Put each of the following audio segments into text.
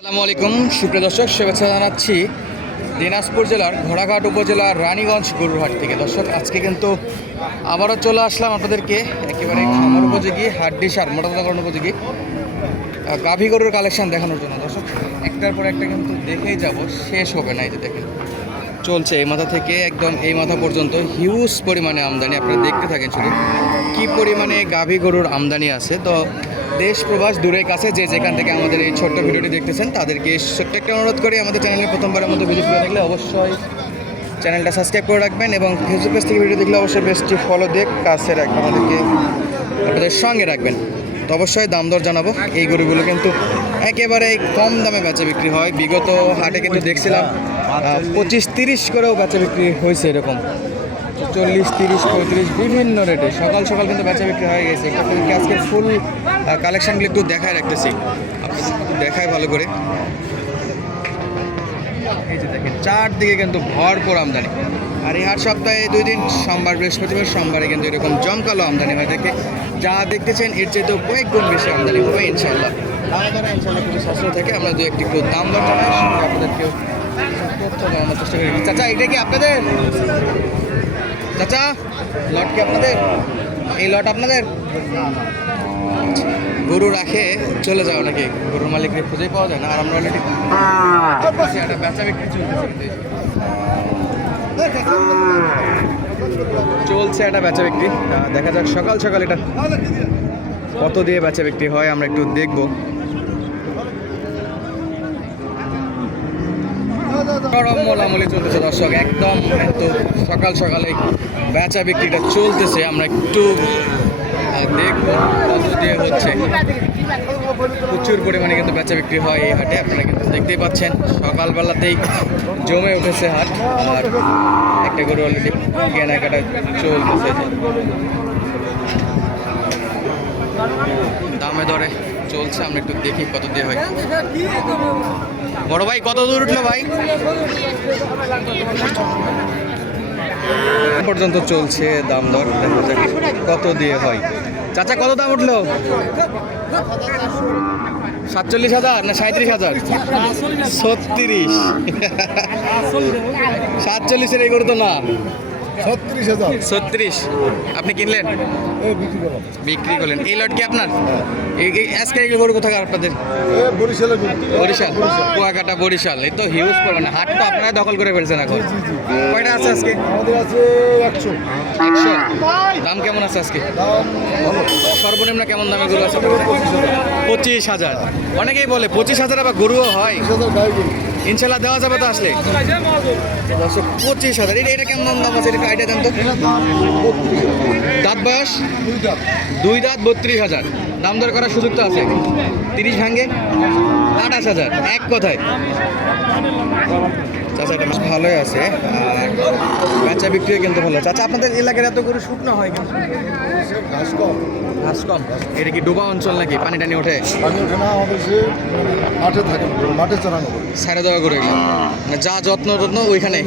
আসসালামু আলাইকুম, সুপ্রিয় দর্শক, শুভেচ্ছা জানাচ্ছি দিনাজপুর জেলার ঘোড়াঘাট উপজেলার রানীগঞ্জ গরুরহাট থেকে। দর্শক, আজকে কিন্তু আবারও চলে আসলাম আপনাদেরকে একেবারে খামার উপযোগী, হাড্ডি সার মোটাতাকরণ উপযোগী গাভী গরুর কালেকশন দেখানোর জন্য। দর্শক, একটার পর একটা কিন্তু দেখেই যাব, শেষ হবে না এই যে দেখেন। চলছে এই মাথা থেকে, একদম এই মাথা পর্যন্ত হিউজ পরিমাণে আমদানি, আপনারা দেখতে থাকেন শুধু। কী পরিমাণে গাভী গরুর আমদানি আছে, তো দেশ প্রবাস দূরের কাছে যে যেখান থেকে আমাদের এই ছোট্ট ভিডিওটি দেখতেছেন, তাদেরকে ছোট্ট একটা অনুরোধ করি আমাদের চ্যানেলে প্রথমবারের মধ্যে ভিডিও করে থাকলে অবশ্যই চ্যানেলটা সাবস্ক্রাইব করে রাখবেন এবং ফেসবুক পেজ থেকে ভিডিও দেখলে অবশ্যই পেজটি ফলো দিয়ে কাছে রাখবেন, আমাদেরকে আপনাদের সঙ্গে রাখবেন। তো অবশ্যই দাম দর জানাব, এই গরুগুলো কিন্তু একেবারে কম দামে বেচা বিক্রি হয়। বিগত হাটে কিন্তু দেখছিলাম পঁচিশ তিরিশ করেও বেচা বিক্রি হয়েছে এরকম। চল্লিশ, তিরিশ, পঁয়ত্রিশ, বিভিন্ন রেটে সকাল সকাল কিন্তু বেচা বিক্রি হয়ে গেছে। আপনাদেরকে আজকে ফুল কালেকশনগুলো একটু দেখায় রাখতেছি। দেখায় ভালো করে। এই যে দেখেন, চারদিকে কিন্তু ভরপুর আমদানি। আর এই হাট সপ্তাহে দুই দিন, সোমবার, বৃহস্পতিবার, সোমবারে কিন্তু এরকম জমকালো আমদানি হয়ে থাকে। যা দেখতেছেন, এর চাইতেও কয়েক গুণ বেশি আমদানি হবে ইনশাল্লাহ দাম দরে ইনশাল্লাহ খুবই সাশ্রয় থাকে। আমরা দু একটি একটু দাম দর জানাই আপনাদেরকেও চেষ্টা করি। চাচা, এটা কি আপনাদের? চাচা লট কি আপনাদের? এই লট আপনাদের? গরু রাখে চলে যাও নাকি? গরুর মালিককে খুঁজেই পাওয়া যায় না আর আমরা অলরেডি একটা বেচা বিক্রি চলতেছে চলছে একটা বেচা বিক্রি। দেখা যাক সকাল সকাল এটা কত দিয়ে বেচা বিক্রি হয় আমরা একটু দেখব। চরম মোলামুলি চলতেছে দর্শক, একদম এত সকাল সকালে বেচা বিক্রিটা চলতেছে, আমরা একটু দেখব কত দিয়ে হচ্ছে। প্রচুর পরিমাণে কিন্তু বেচা বিক্রি হয় এই হাটে, আপনারা কিন্তু দেখতেই পাচ্ছেন, সকালবেলাতেই জমে উঠেছে হাট, আর একটা গরু অলরেডি কেনাকাটা চলতেছে। দামে দরে চলছে, আমরা একটু দেখি কত দিয়ে হয়। বড় ভাই, কত দূর উঠল ভাই? পর্যন্ত চলছে দাম দর কত দিয়ে হয়। চাচা, কত দাম উঠল? সাতচল্লিশ হাজার না সাঁত্রিশ হাজার? ছত্রিশ। সাতচল্লিশের এই গরু তো না। ছত্রিশ আপনি কিনলেন? বিক্রি করলেন। এই লট কি আপনার এই আজকে এই গরু কোথাকার আপনাদের? বরিশালে? বরিশাল। কুয়াকাটা বরিশাল। এই তো হিউজ পরিমাণে। হাট তো আপনারা দখল করে ফেলছেন এখন। কয়টা আছে আজকে? আমাদের আছে একশো। একশো। দাম কেমন আছে আজকে? সর্বনিম্ন কেমন দামে গরু আছে? পঁচিশ হাজার। অনেকেই বলে পঁচিশ হাজার আবার গরুও হয়। ইনশাল্লাহ দেওয়া যাবে তো আসলে। দশশো পঁচিশ হাজার। এটা এটা কেমন দাম আছে? এটা আইডিয়া দেন তো। দাঁত বয়স? দুই দাঁত বত্রিশ হাজার। দাম দর করার সুযোগ তো আছে। তিরিশ ভাঙ্গে আঠাশ হাজার। এক কথায়। চাচা এটা বেশ ভালোই আছে আর বেচা বিক্রিও কিন্তু ভালো। চাচা আপনাদের এলাকার এত গরু শুকনো হয় কিন্তু? ঘাস কম। ঘাস কম। এটা কি ডোবা অঞ্চল নাকি? পানি টানি ওঠে? আমি ওখানে আমাদের সে মাঠে থাকে মাঠে করে সাড়ে দেওয়া করে এগুলো মানে যা যত্ন যত্ন ওইখানে?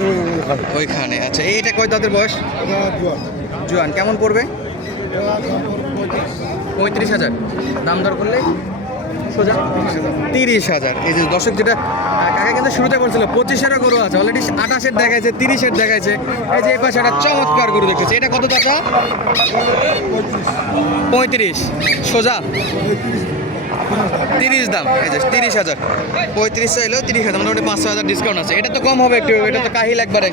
ওইখানে আচ্ছা। এইটা কয় তাদের বয়স? জোয়ান। কেমন পড়বে? পঁয়ত্রিশ। হাজার। দাম দর করলে? সোজা। তিরিশ হাজার। এই যে দর্শক যেটা কাকা কিন্তু শুরুতে বলছিল, পঁচিশেরও গরু আছে অলরেডি আঠাশের দেখাইছে, তিরিশের দেখাইছে। এই যে এই পাশে একটা চমৎকার গরু দেখতেছে। এটা কত টাকা পঁয়ত্রিশ। সোজা? তিরিশ দাম। এই যে তিরিশ হাজার। পঁয়ত্রিশ চাইলেও তিরিশ হাজার, মোটামুটি পাঁচশো হাজার ডিসকাউন্ট আছে। এটা তো কম হবে একটু, এটা তো কাহিল একবারে।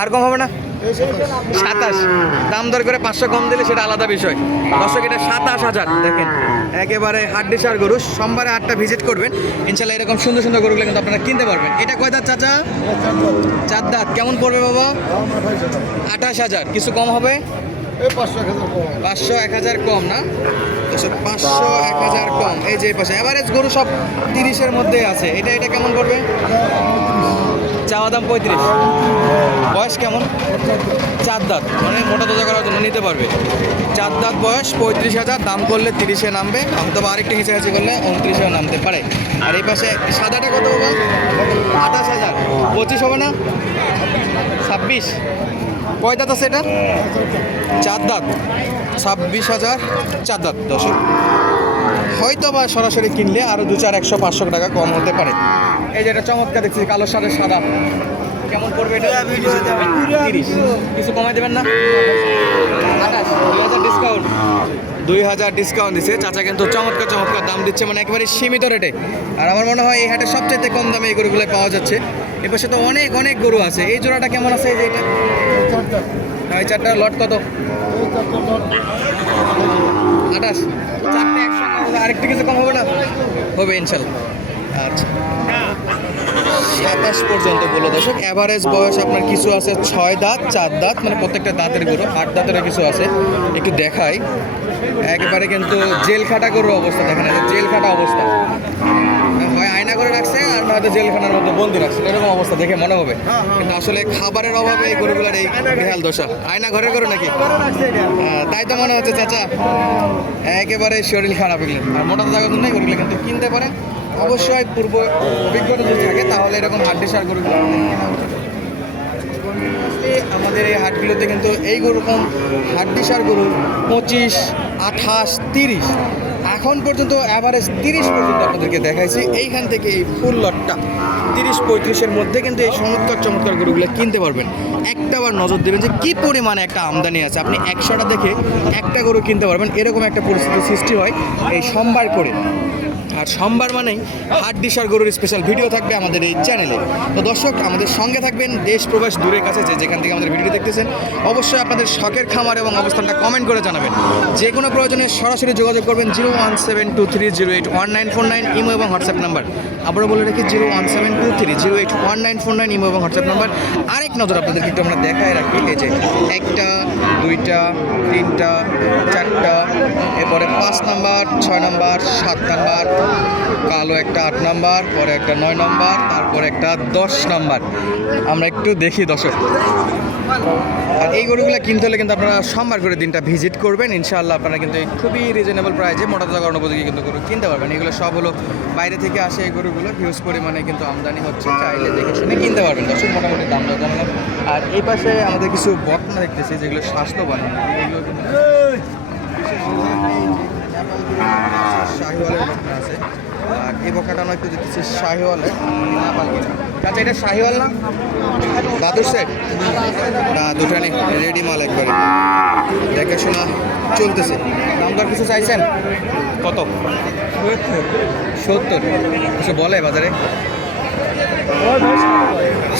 আর কম হবে না? সাতাশ। দাম দর করে পাঁচশো কম দিলে সেটা আলাদা বিষয়। দর্শক, এটা সাতাশ হাজার, দেখেন। একেবারে হাড্ডি সার গরু। সোমবারে হাটটা ভিজিট করবেন। ইনশাল্লাহ এরকম সুন্দর সুন্দর গরুগুলো কিন্তু আপনারা কিনতে পারবেন। এটা কয় দাঁত, চাচা? চার দাঁত। কেমন পড়বে বাবা? আঠাশ হাজার। কিছু কম হবে? পাঁচশো এক হাজার কম, না? পাঁচশো এক হাজার কম। এই যে পাশে। এভারেজ গরু সব তিরিশের মধ্যে আছে। এটা এটা কেমন পড়বে? চাওয়া দাম পঁয়ত্রিশ। বয়স কেমন? চার দাঁত। মানে মোটা তাজা করার জন্য নিতে পারবে। চার দাঁত বয়স পঁয়ত্রিশ হাজার দাম করলে তিরিশে নামবে। অথবা আরেকটু হিঁচাহাচি করলে উনত্রিশেও নামতে পারে। আর এই পাশে সাদাটা কত বাবা আঠাশ হাজার। পঁচিশ হবে না? ছাব্বিশ। কয় দাঁত আছে এটা? চার দাঁত। ছাব্বিশ হাজার চার দাঁত। দশ হয়তো বা সরাসরি কিনলে আরও দু চার একশো পাঁচশো টাকা কম হতে পারে। এই যে এটা চমৎকার দেখছি কালো সাথে সাদা। কেমন পড়বে এটা? তিরিশ। কিছু কমাই দেবেন না? আঠাশ। দুই হাজার ডিসকাউন্ট দুই হাজার ডিসকাউন্ট দিচ্ছে চাচা কিন্তু চমৎকার চমৎকার দাম দিচ্ছে মানে একেবারে সীমিত রেটে আর আমার মনে হয় এই হাটে সবচেয়ে কম দামে এই গরুগুলো পাওয়া যাচ্ছে। এ পাশে তো অনেক অনেক গরু আছে। এই জোড়াটা কেমন আছে? এই যে এটা? চারটা এই চারটা লট কত? আঠাশ। চারটে হলে আরেকটু কিছু কম হবে না? হবে ইনশাল্লাহ। আচ্ছা। সাতাশ পর্যন্ত বলো দর্শক। অ্যাভারেজ বয়স আপনার কিছু আছে ছয় দাঁত চার দাঁত মানে প্রত্যেকটা দাঁতের গরু আট দাঁতের কিছু আছে। একটু দেখাই। একেবারে কিন্তু জেল খাটা গরুর অবস্থা দেখেন জেল খাটা অবস্থা। হয় আয়না করে রাখছে আর নয়তো জেলখানার মধ্যে বন্দি রাখছে। এরকম অবস্থা দেখে মনে হবে। কিন্তু আসলে খাবারের অভাবে এই গরুগুলোর এই বেহাল দশা। আয়না ঘরের গরু নাকি? হ্যাঁ, তাই তো মনে হচ্ছে চাচা। একেবারে শরীর খারাপ এগুলো। আর মোটা জায়গা তো নেই গরুগুলো কিন্তু কিনতে পারেন অবশ্যই পূর্ব অভিজ্ঞতা যদি থাকে, তাহলে এরকম হাড্ডি সার। এই আমাদের এই হাটগুলোতে কিন্তু এই রকম হাড্ডি সার গরু পঁচিশ, আঠাশ, তিরিশ, এখন পর্যন্ত অ্যাভারেজ তিরিশ পর্যন্ত আপনাদেরকে দেখাইছি। এইখান থেকে এই ফুল লটটা তিরিশ, পঁয়ত্রিশের মধ্যে কিন্তু এই চমৎকার চমৎকার গরুগুলো কিনতে পারবেন। একটা বার নজর দেবেন যে কী পরিমাণে একটা আমদানি আছে। আপনি একশোটা দেখে একটা গরু কিনতে পারবেন। এরকম একটা পরিস্থিতি সৃষ্টি হয় এই সোমবার করে। আর সোমবার মানেই হাট ডিসার গরুর স্পেশাল ভিডিও থাকবে আমাদের এই চ্যানেলে তো দর্শক, আমাদের সঙ্গে থাকবেন দেশ প্রবাস দূরের কাছে যে যেখান থেকে আমাদের ভিডিও দেখতেছেন। অবশ্যই আপনাদের শখের খামার এবং অবস্থানটা কমেন্ট করে জানাবেন। যে কোনো প্রয়োজনে সরাসরি যোগাযোগ করবেন zero one seven two three zero eight one nine four nine imo এবং হোয়াটসঅ্যাপ নাম্বার আবারও বলে রাখি zero one seven two three zero eight one nine four nine imo এবং হোয়াটসঅ্যাপ নাম্বার আরেক নজর আপনাদেরকে একটু আমরা দেখায় রাখি, এই যে একটা, দুইটা, তিনটা, চারটা, এরপরে পাঁচ নাম্বার ছয় নাম্বার সাত নাম্বার কালো একটা আট নাম্বার, পরে একটা নয় নাম্বার, তারপর একটা দশ নাম্বার। আমরা একটু দেখি দর্শক। আর এই গরুগুলো কিনতে হলে কিন্তু আপনারা সোমবার করে দিনটা ভিজিট করবেন। ইনশাআল্লাহ আপনারা কিন্তু খুবই রিজনেবল প্রাইজে মোটা তাজা উপযোগী কিন্তু গরু কিনতে পারবেন। এগুলো সব হলো বাইরে থেকে আসে এই গরুগুলো। হিউজ পরিমাণে কিন্তু আমদানি হচ্ছে, চাইলে দেখে শুনে কিনতে পারবেন। দর্শক, মোটামুটি দাম দর আর এই পাশে আমাদের কিছু বকনা দেখতেছি, যেগুলো স্বাস্থ্যবান। এগুলো কিন্তু শাহিওয়ালের আছে। আর এই আচ্ছা এটা না? চলতেছে। কিছু চাইছেন? কত? সত্তর। কিছু বলে বাজারে?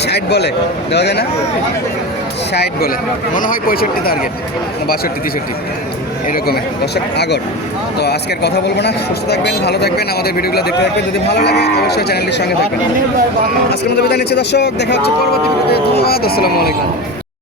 ষাট বলে, দেওয়া যায় না? ষাট বলে। মনে হয় পঁয়ষট্টি টার্গেট বাষট্টি, তেষট্টি। এরকমই। দর্শক, আগর। তো আজকের কথা বলব না। সুস্থ থাকবেন, ভালো থাকবেন, আমাদের ভিডিওগুলো দেখতে থাকবেন যদি ভালো লাগে, অবশ্যই চ্যানেলটির সঙ্গে থাকবেন। আজকের মতো বিদায় নিচ্ছি দর্শক, দেখা হচ্ছে পরবর্তী ভিডিওতে। ধন্যবাদ, আসসালামু আলাইকুম।